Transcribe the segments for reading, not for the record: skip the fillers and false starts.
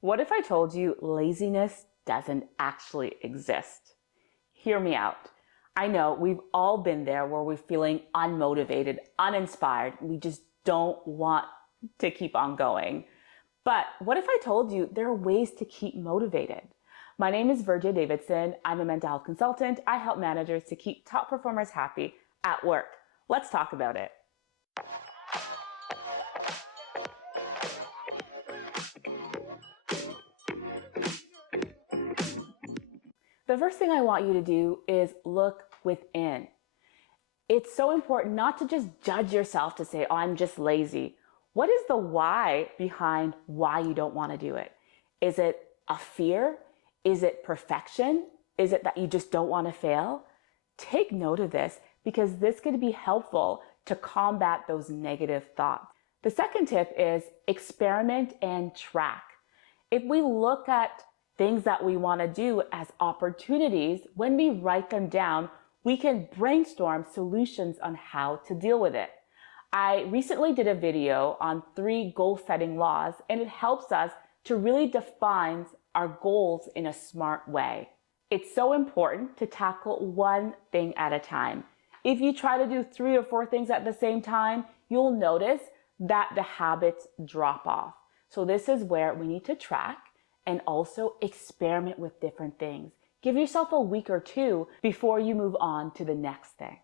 What if I told you laziness doesn't actually exist? Hear me out. I know we've all been there where we're feeling unmotivated, uninspired. We just don't want to keep on going. But what if I told you there are ways to keep motivated? My name is Vergia Davidson. I'm a mental health consultant. I help managers to keep top performers happy at work. Let's talk about it. The first thing I want you to do is look within. It's so important not to just judge yourself to say, oh, I'm just lazy. What is the why behind why you don't want to do it? Is it a fear? Is it perfection? Is it that you just don't want to fail? Take note of this because this could be helpful to combat those negative thoughts. The second tip is experiment and track. If we look at things that we want to do as opportunities, when we write them down, we can brainstorm solutions on how to deal with it. I recently did a video on 3 goal-setting laws, and it helps us to really define our goals in a smart way. It's so important to tackle one thing at a time. If you try to do 3 or 4 things at the same time, you'll notice that the habits drop off. So this is where we need to track and also experiment with different things. Give yourself a week or 2 before you move on to the next thing.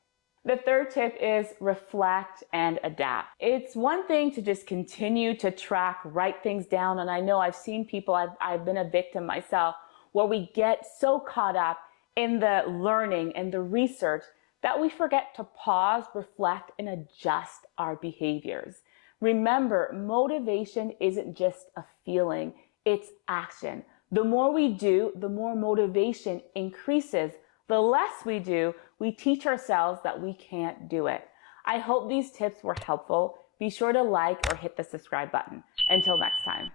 The third tip is reflect and adapt. It's one thing to just continue to track, write things down. And I know I've seen people, I've been a victim myself, where we get so caught up in the learning and the research that we forget to pause, reflect, and adjust our behaviors. Remember, motivation isn't just a feeling, it's action. The more we do, the more motivation increases. The less we do, we teach ourselves that we can't do it. I hope these tips were helpful. Be sure to like or hit the subscribe button. Until next time.